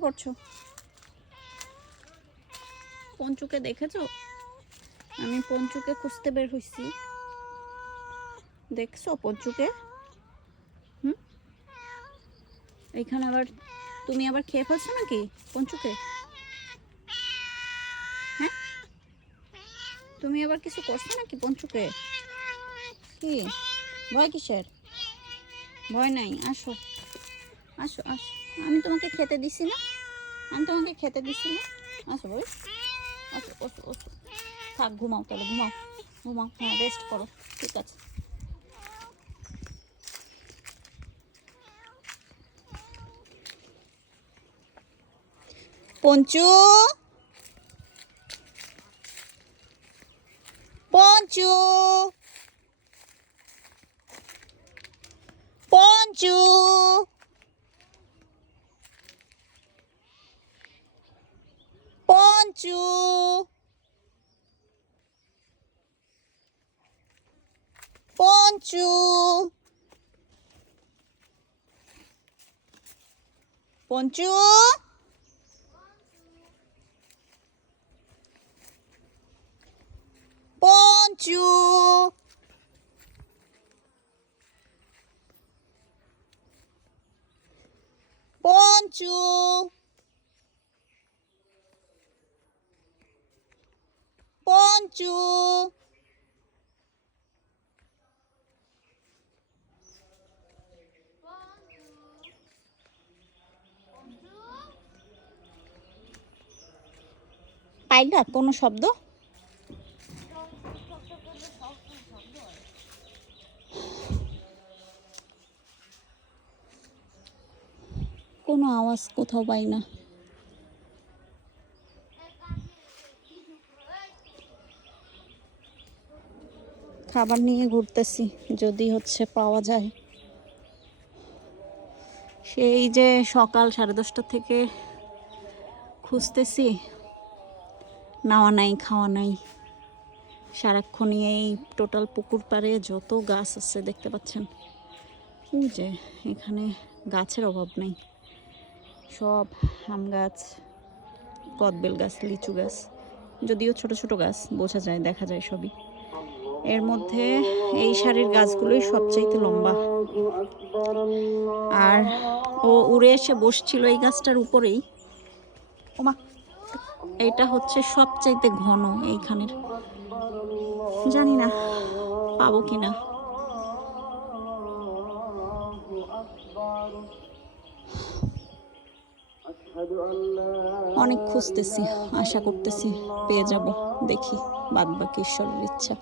করছ? পঞ্চুকে দেখেছ? আমি পঞ্চুকে খুঁজতে বের হইছি। দেখছ পঞ্চুকে? হুম? এখানে আবার তুমি আবার খেয়ে ফেলছো নাকি পঞ্চুকে? হ্যাঁ? তুমি আবার কিছু করছ নাকি পঞ্চুকে? কি? ভয় কিসের? ভয় নাই। আসো। আসো আসো। আমি তোমাকে খেতে দিছি না। আমি তোমাকে খেতে দিছি না। আসো বই আসো আসো আসো। থাক, ঘুমাও তাহলে, ঘুমাও। ঘুমাও হ্যাঁ রেস্ট করো। ঠিক আছে। পঞ্চু! পঞ্চু! 쭈. 뻔쭈. 뻔쭈. 뻔쭈. 뻔쭈. পঞ্চু পাইলা কোনো শব্দ? কোনো আওয়াজ কোথাও পাই না। খাবার নিয়ে ঘুরতেছি, যদি হচ্ছে পাওয়া যায়। সেই যে সকাল সাড়ে দশটা থেকে খুঁজতেছি, নাওয়া নাই, খাওয়া নাই। সারাক্ষণ এই টোটাল পুকুর পাড়ে যত গাছ আছে দেখতে পাচ্ছেন ওই যে এখানে গাছের অভাব নেই। সব আম গাছ, কদবেল গাছ, লিচু গাছ, যদিও ছোট ছোট গাছ, বোঝা যায়, দেখা যায় সবই। এর মধ্যে এই শাড়ির গাছগুলোই সবচাইতে লম্বা। আর ও উড়ে এসে বসছিল এই গাছটার উপরেই। ওমা, এইটা হচ্ছে সবচাইতে ঘন এইখানের। জানি না, পাবো কিনা। অনেক খুঁজতেছি, আশা করতেছি পেয়ে যাব। দেখি বাদ বাকি ঈশ্বরের ইচ্ছা।